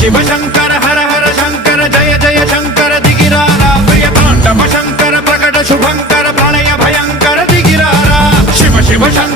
शिव शंकर हर हर शंकर जय जय शंकर दिगिरारा प्रिय तांडव शंकर प्रकट शुभंकर प्रणय भयंकर दिगिरारा शिव शिव शंकर